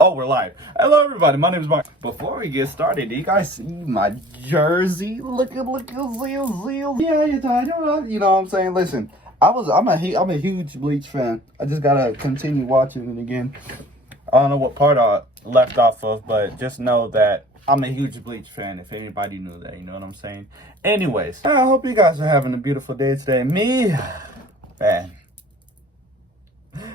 Oh, we're live. Hello, everybody. My name is Mark. Before we get started, do you guys see my jersey? Look at Zelle. Yeah, you know what I'm saying? Listen, I'm a huge Bleach fan. I just gotta continue watching it again. I don't know what part I left off of, but just know that I'm a huge Bleach fan. If anybody knew that, you know what I'm saying? Anyways, I hope you guys are having a beautiful day today. Me, man.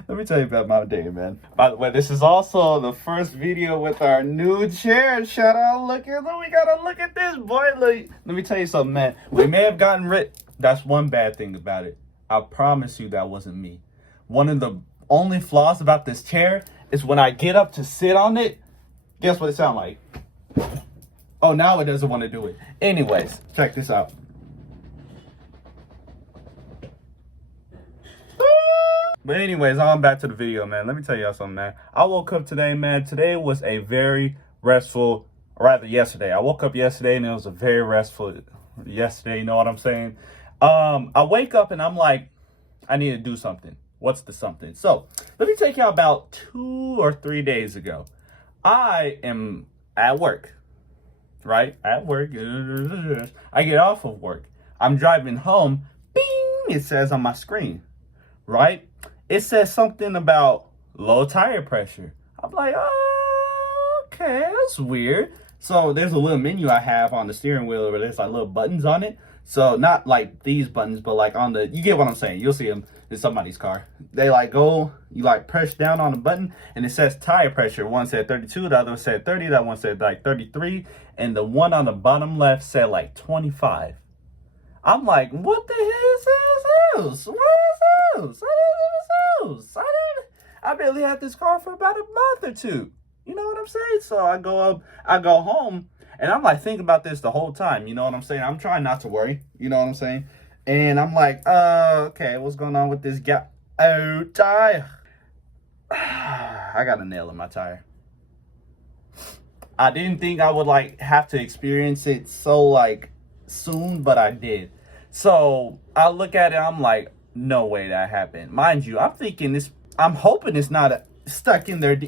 Let me tell you about my day, man. By the way, this is also the first video with our new chair. Shout out, we gotta look at this, boy. Let me tell you something, man. We may have gotten rid. That's one bad thing about it. I promise you that wasn't me. One of the only flaws about this chair is when I get up to sit on it, guess what it sounds like? Oh, now it doesn't want to do it. Anyways, check this out. But anyways, on back to the video, man. Let me tell y'all something, man. I woke up today, man. Today was a very restful, or rather yesterday. I woke up yesterday and it was a very restful yesterday, you know what I'm saying? I wake up and I'm like, I need to do something. What's the something? So, let me take y'all about 2 or 3 days ago. I am at work, right? At work. I get off of work. I'm driving home. Bing! It says on my screen, right? It says something about low tire pressure. I'm like, oh, okay, that's weird. So there's a little menu I have on the steering wheel where there's like little buttons on it. So not like these buttons, but like on the, you get what I'm saying. You'll see them in somebody's car. They like go, you like press down on the button and it says tire pressure. One said 32, the other one said 30, that one said like 33. And the one on the bottom left said like 25. I'm like, what the hell is this? What is this? I barely had this car for about a month or two. You know what I'm saying? So I go home, and I'm like thinking about this the whole time. You know what I'm saying? I'm trying not to worry. You know what I'm saying? And I'm like, okay, what's going on with this guy? Oh, tire. I got a nail in my tire. I didn't think I would like have to experience it so like soon, but I did. So I look at it, I'm like, no way that happened. Mind you, I'm hoping it's not stuck in there.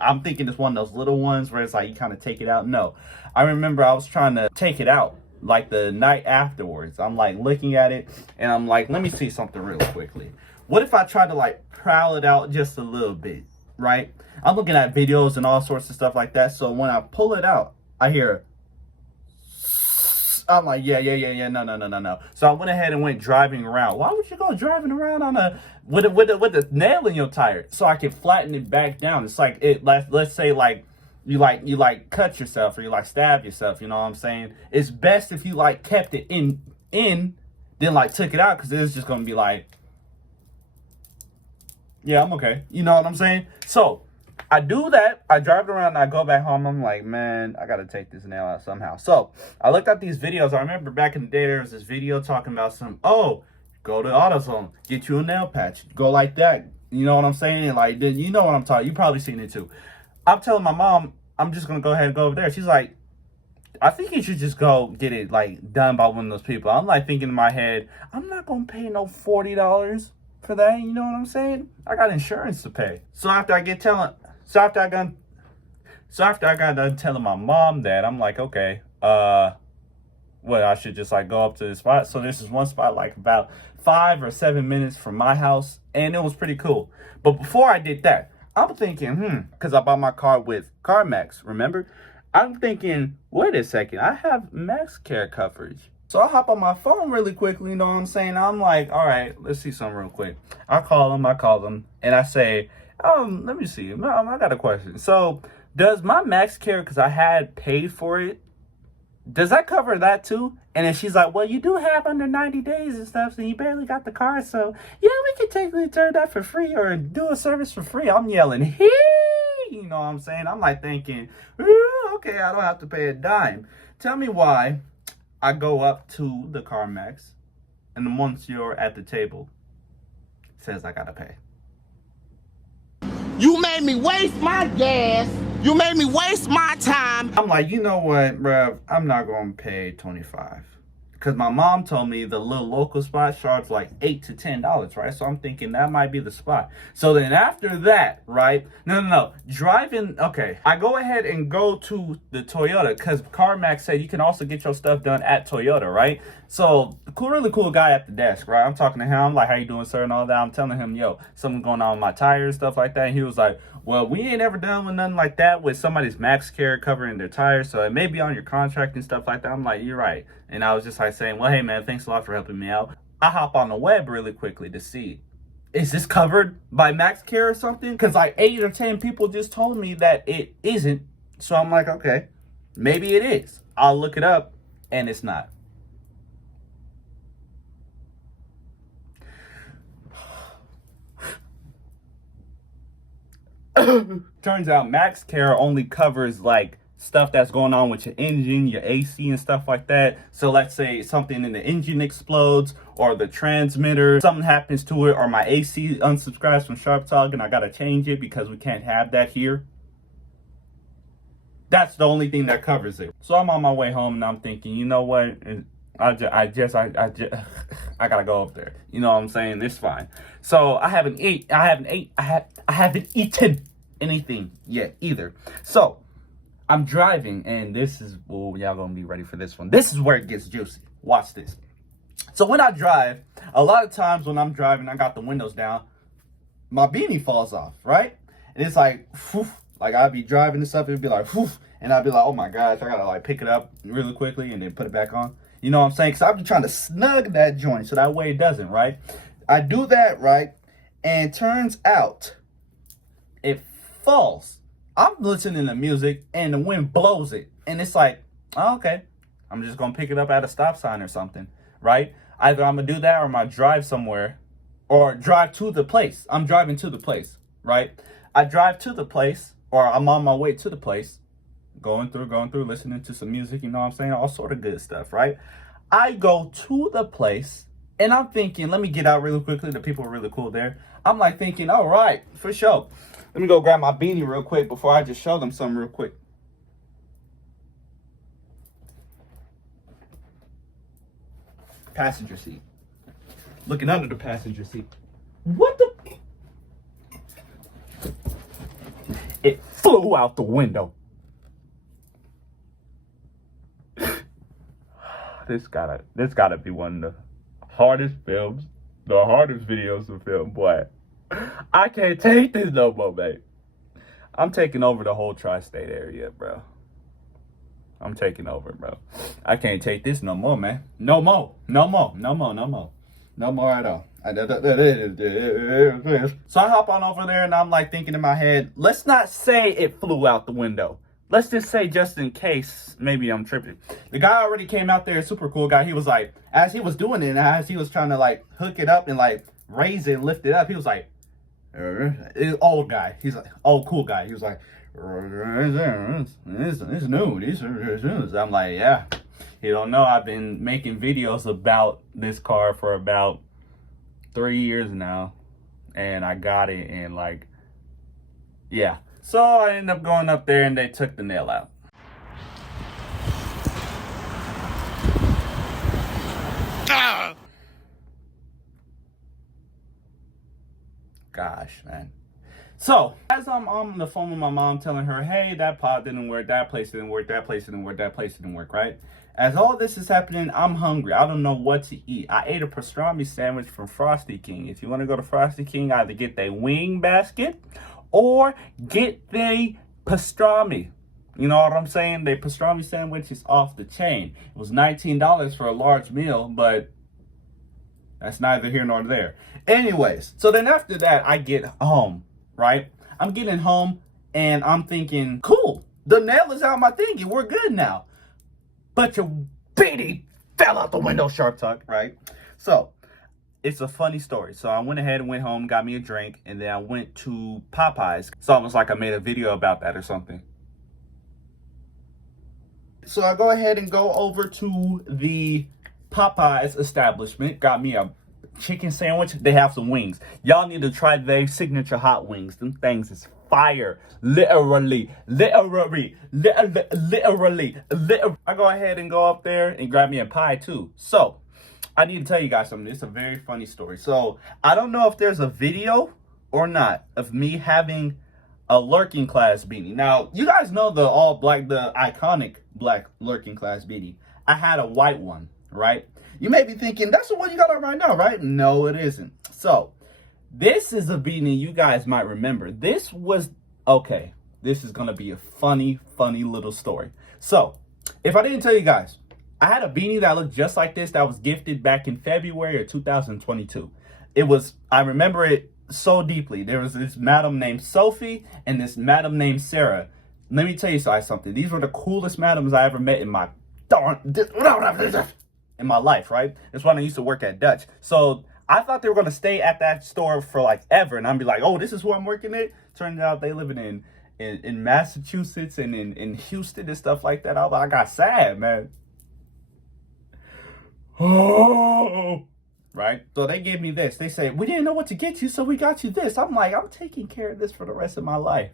I'm thinking it's one of those little ones where it's like you kind of take it out. No, I remember I was trying to take it out like the night afterwards. I'm like looking at it and I'm like, let me see something real quickly. What if I try to like prowl it out just a little bit, right? I'm looking at videos and all sorts of stuff like that. So when I pull it out, I hear, I'm like, yeah, no. So I went ahead and went driving around. Why would you go driving around on with a nail in your tire? So I can flatten it back down. It's like let's say like you cut yourself or you like stab yourself. You know what I'm saying? It's best if you like kept it in, then like took it out, because it's just gonna be like, yeah, I'm okay. You know what I'm saying? So I do that. I drive around and I go back home. I'm like, man, I got to take this nail out somehow. So I looked at these videos. I remember back in the day, there was this video talking about go to AutoZone, get you a nail patch. Go like that. You know what I'm saying? Like, you know what I'm talking. You probably seen it too. I'm telling my mom, I'm just going to go ahead and go over there. She's like, I think you should just go get it like done by one of those people. I'm like thinking in my head, I'm not going to pay no $40 for that. You know what I'm saying? I got insurance to pay. So after I got done telling my mom that, I'm like, okay, I should just like go up to this spot. So this is one spot like about 5 or 7 minutes from my house, and it was pretty cool. But before I did that, I'm thinking, because I bought my car with CarMax, remember? I'm thinking, wait a second, I have Max Care coverage. So I hop on my phone really quickly, you know what I'm saying? I'm like, all right, let's see something real quick. I call them, and I say, let me see. I got a question. So, does my Max Care, because I had paid for it, does that cover that too? And then she's like, well, you do have under 90 days and stuff, so you barely got the car. So, yeah, we can technically turn that for free or do a service for free. I'm yelling, hey, you know what I'm saying? I'm like thinking, okay, I don't have to pay a dime. Tell me why I go up to the CarMax, and then once you're at the table, it says I got to pay. You made me waste my gas. You made me waste my time. I'm like, you know what, bruh? I'm not going to pay $25. Because my mom told me the little local spot charged like $8 to $10, right? So I'm thinking that might be the spot. So then after that, right? No. Driving, okay. I go ahead and go to the Toyota because CarMax said you can also get your stuff done at Toyota, right? So really cool guy at the desk, right? I'm talking to him. I'm like, how you doing, sir? And all that. I'm telling him, yo, something going on with my tires, stuff like that. And he was like, well, we ain't ever done with nothing like that with somebody's max care covering their tires. So it may be on your contract and stuff like that. I'm like, you're right. And I was just like saying, well, hey, man, thanks a lot for helping me out. I hop on the web really quickly to see, is this covered by max care or something? Because like 8 or 10 people just told me that it isn't. So I'm like, okay, maybe it is. I'll look it up, and it's not. Turns out max care only covers like stuff that's going on with your engine, your AC and stuff like that. So let's say something in the engine explodes or the transmitter, something happens to it, or my AC unsubscribes from Sharp Talk and I gotta change it because we can't have that here. That's the only thing that covers it. So I'm on my way home and I'm thinking, you know what? I gotta go up there. You know what I'm saying? It's fine. So I haven't eaten anything yet either. So I'm driving, and this is, oh, y'all gonna be ready for this one. This is where it gets juicy. Watch this. So when I drive, a lot of times when I'm driving, I got the windows down, my beanie falls off, right? And it's like, whew, like I'd be driving and stuff, it'd be like, whew, and I'd be like, oh my gosh, I gotta like pick it up really quickly and then put it back on. You know what I'm saying? Because I've been trying to snug that joint so that way it doesn't, right? I do that, right? And turns out it falls. I'm listening to music and the wind blows it. And it's like, oh, okay, I'm just going to pick it up at a stop sign or something, right? Either I'm going to do that or I'm going to drive somewhere or drive to the place. I'm driving to the place, right? I drive to the place, or I'm on my way to the place, going through, listening to some music, you know what I'm saying? All sort of good stuff, right? I go to the place and I'm thinking, let me get out really quickly. The people are really cool there. I'm like thinking, all right, for sure. Let me go grab my beanie real quick before I just show them something real quick. Passenger seat. Looking under the passenger seat. What the? It flew out the window. This gotta be one of the hardest films, the hardest videos to film, boy. I can't take this no more, man. I'm taking over the whole tri-state area, bro. I'm taking over, bro. I can't take this no more, man. No more at all. So I hop on over there and I'm like thinking in my head, let's not say it flew out the window. Let's just say, just in case, maybe I'm tripping. The guy already came out there, super cool guy. He was like, as he was doing it, and as he was trying to like hook it up and like raise it and lift it up, he was like, old guy. He's like, old cool guy. He was like, it's new. I'm like, yeah. You don't know, I've been making videos about this car for about 3 years now, and I got it, and like, yeah. So I ended up going up there and they took the nail out. Gosh, man. So as I'm on the phone with my mom telling her, hey, that pod didn't work, that place didn't work, that place didn't work, that place didn't work, right? As all this is happening, I'm hungry. I don't know what to eat. I ate a pastrami sandwich from Frosty King. If you want to go to Frosty King, either get their wing basket or get the pastrami. You know what I'm saying? The pastrami sandwich is off the chain. It was $19 for a large meal, but that's neither here nor there. Anyways, so then after that, I get home, right? I'm getting home and I'm thinking, cool, the nail is out my thingy. We're good now. But your beanie fell out the window, Sharp Talk, right? So it's a funny story. So I went ahead and went home, got me a drink, and then I went to Popeyes. It's almost like I made a video about that or something. So I go ahead and go over to the Popeyes establishment, got me a chicken sandwich. They have some wings. Y'all need to try their signature hot wings. Them things is fire. Literally. I go ahead and go up there and grab me a pie too. So I need to tell you guys something. It's a very funny story. So I don't know if there's a video or not of me having a lurking class beanie. Now, you guys know the all black, the iconic black lurking class beanie. I had a white one, right? You may be thinking, that's the one you got on right now, right? No, it isn't. So this is a beanie you guys might remember. This was, okay, this is going to be a funny little story. So if I didn't tell you guys, I had a beanie that looked just like this that was gifted back in February of 2022. It was, I remember it so deeply. There was this madam named Sophie and this madam named Sarah. Let me tell you guys something. These were the coolest madams I ever met in my life, right? That's when I used to work at Dutch. So I thought they were going to stay at that store for like ever. And I'd be like, oh, this is who I'm working at. Turned out they living in Massachusetts and in Houston and stuff like that. I got sad, man. Oh, right? So they gave me this. They said, we didn't know what to get you, so we got you this. I'm like, I'm taking care of this for the rest of my life.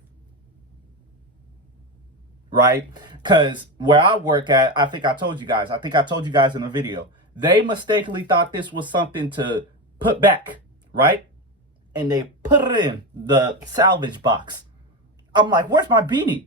Right? Because where I work at, I think I told you guys in the video, they mistakenly thought this was something to put back, right? And they put it in the salvage box. I'm like, where's my beanie?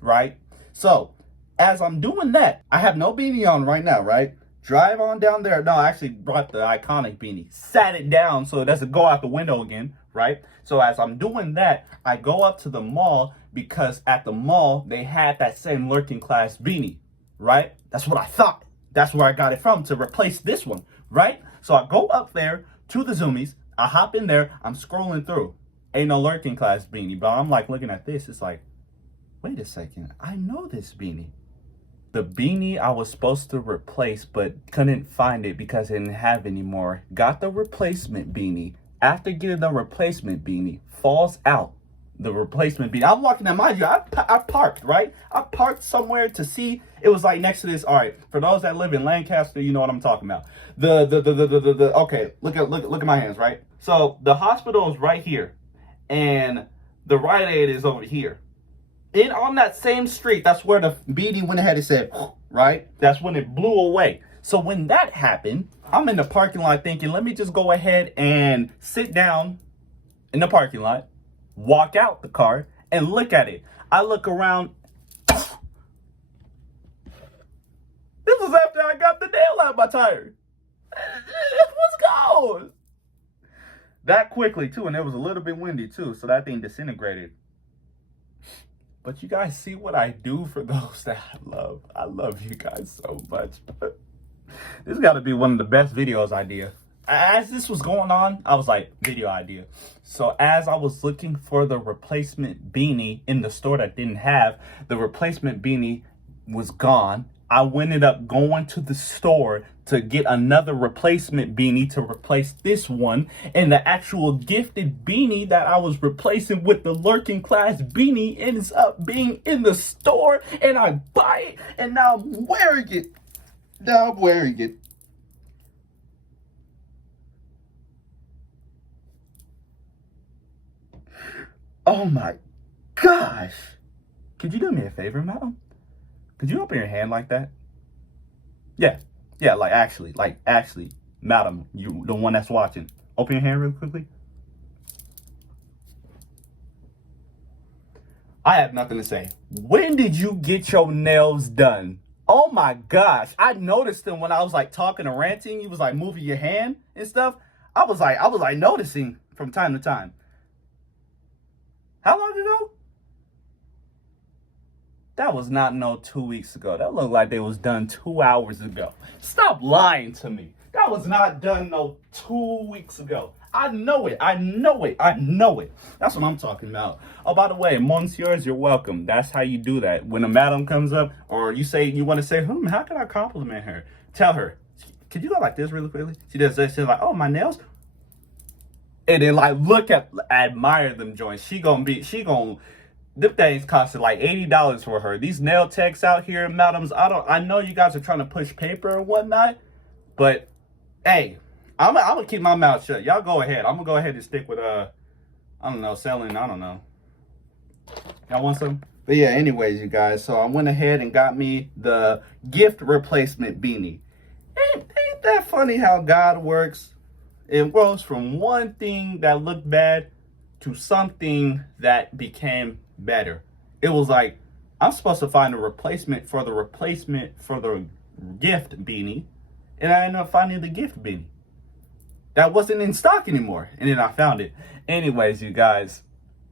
Right? So as I'm doing that, I have no beanie on right now, right? Drive on down there. No, I actually brought the iconic beanie, sat it down so it doesn't go out the window again, right? So as I'm doing that, I go up to the mall because at the mall, they had that same lurking class beanie, right? That's what I thought. That's where I got it from to replace this one, right? So I go up there to the Zoomies. I hop in there. I'm scrolling through. Ain't no lurking class beanie, but I'm like looking at this. It's like, wait a second. I know this beanie. The beanie I was supposed to replace but couldn't find it because I didn't have anymore. Got the replacement beanie. After getting the replacement beanie, falls out. The replacement beanie. I'm walking down, mind you, I parked, right? I parked somewhere to see. It was like next to this. All right, for those that live in Lancaster, you know what I'm talking about. Okay, look at my hands, right? So the hospital is right here, and the Rite Aid is over here. And on that same street, that's where the beanie went ahead and said, right? That's when it blew away. So when that happened, I'm in the parking lot thinking, let me just go ahead and sit down in the parking lot, walk out the car, and look at it. I look around. This was after I got the nail out of my tire. What's going? That quickly, too, and it was a little bit windy, too, so that thing disintegrated. But you guys see what I do for those that I love. I love you guys so much. This got to be one of the best videos idea. As this was going on, I was like, video idea. So as I was looking for the replacement beanie in the store that didn't have, the replacement beanie was gone. I ended up going to the store to get another replacement beanie to replace this one. And the actual gifted beanie that I was replacing with the lurking class beanie ends up being in the store. And I buy it. And now I'm wearing it. Oh my gosh. Could you do me a favor, madam? Could you open your hand like that? Yeah, like actually, madam, you the one that's watching. Open your hand real quickly. I have nothing to say. When did you get your nails done? Oh my gosh. I noticed them when I was like talking and ranting. You was like moving your hand and stuff. I was like noticing from time to time. How long ago? That was not no 2 weeks ago. That looked like they was done 2 hours ago. Stop lying to me. That was not done no 2 weeks ago. I know it. That's what I'm talking about. Oh, by the way, monsieurs, you're welcome. That's how you do that. When a madam comes up or you say, you want to say, how can I compliment her? Tell her, could you go like this really quickly? She's like, oh, my nails. And then like, admire them joints. Them things costed like $80 for her. These nail techs out here, madams, I know you guys are trying to push paper and whatnot, but hey, I'm gonna keep my mouth shut. Y'all go ahead. I'm gonna go ahead and stick with I don't know, selling, I don't know. Y'all want some? But yeah, anyways, you guys, so I went ahead and got me the gift replacement beanie. Ain't that funny how God works? It goes from one thing that looked bad to something that became better. It was like, I'm supposed to find a replacement for the gift beanie, and I ended up finding the gift beanie that wasn't in stock anymore, and then I found it. Anyways, you guys,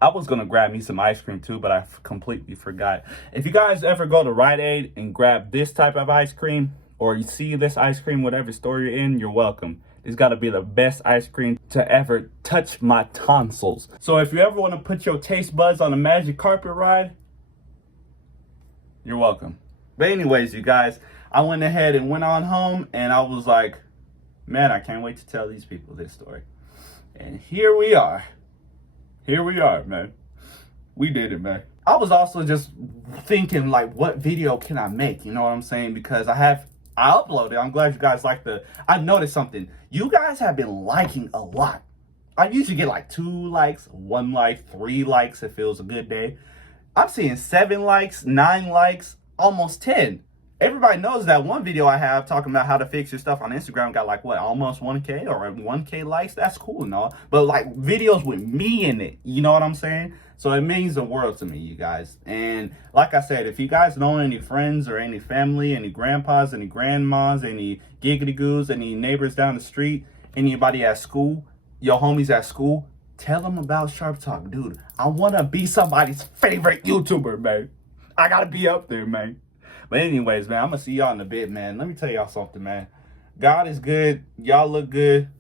I was gonna grab me some ice cream too, but I completely forgot. If you guys ever go to Rite Aid and grab this type of ice cream, or you see this ice cream, whatever store you're in, you're welcome. It's gotta be the best ice cream to ever touch my tonsils. So if you ever wanna put your taste buds on a magic carpet ride, you're welcome. But anyways, you guys, I went ahead and went on home, and I was like, man, I can't wait to tell these people this story. And here we are. Here we are, man. We did it, man. I was also just thinking, like, what video can I make? You know what I'm saying? Because I uploaded. I'm glad you guys like I noticed something. You guys have been liking a lot. I usually get like 2 likes, 1 like, 3 likes if it was a good day. I'm seeing 7 likes, 9 likes, almost 10. Everybody knows that one video I have talking about how to fix your stuff on Instagram got like, what, almost 1K or 1K likes? That's cool and all. But like videos with me in it, you know what I'm saying? So it means the world to me, you guys. And like I said, if you guys know any friends or any family, any grandpas, any grandmas, any giggity goos, any neighbors down the street, anybody at school, your homies at school, tell them about Sharp Talk, dude. I want to be somebody's favorite YouTuber, man. I got to be up there, man. But anyways, man, I'm going to see y'all in a bit, man. Let me tell y'all something, man. God is good. Y'all look good.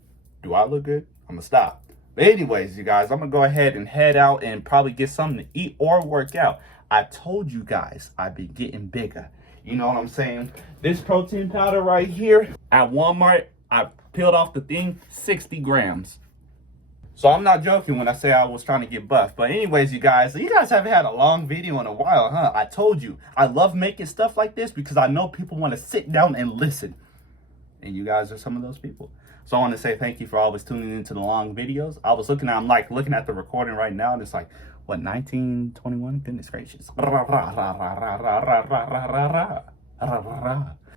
Do I look good? I'm going to stop. But anyways, you guys, I'm going to go ahead and head out and probably get something to eat or work out. I told you guys I've been getting bigger. You know what I'm saying? This protein powder right here at Walmart, I peeled off the thing, 60 grams. So I'm not joking when I say I was trying to get buff. But anyways, you guys haven't had a long video in a while, huh? I told you, I love making stuff like this because I know people want to sit down and listen. And you guys are some of those people. So I want to say thank you for always tuning into the long videos. I'm looking at the recording right now, and it's like, what, 1921? Goodness gracious.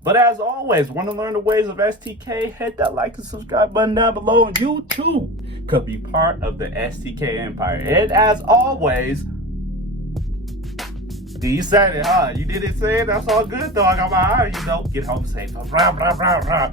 But as always, want to learn the ways of STK? Hit that like and subscribe button down below, and you too could be part of the STK empire. And as always, you said it, huh? You didn't say it? That's all good, though. I got my eye, you know. Get home safe. Rah, rah, rah, rah.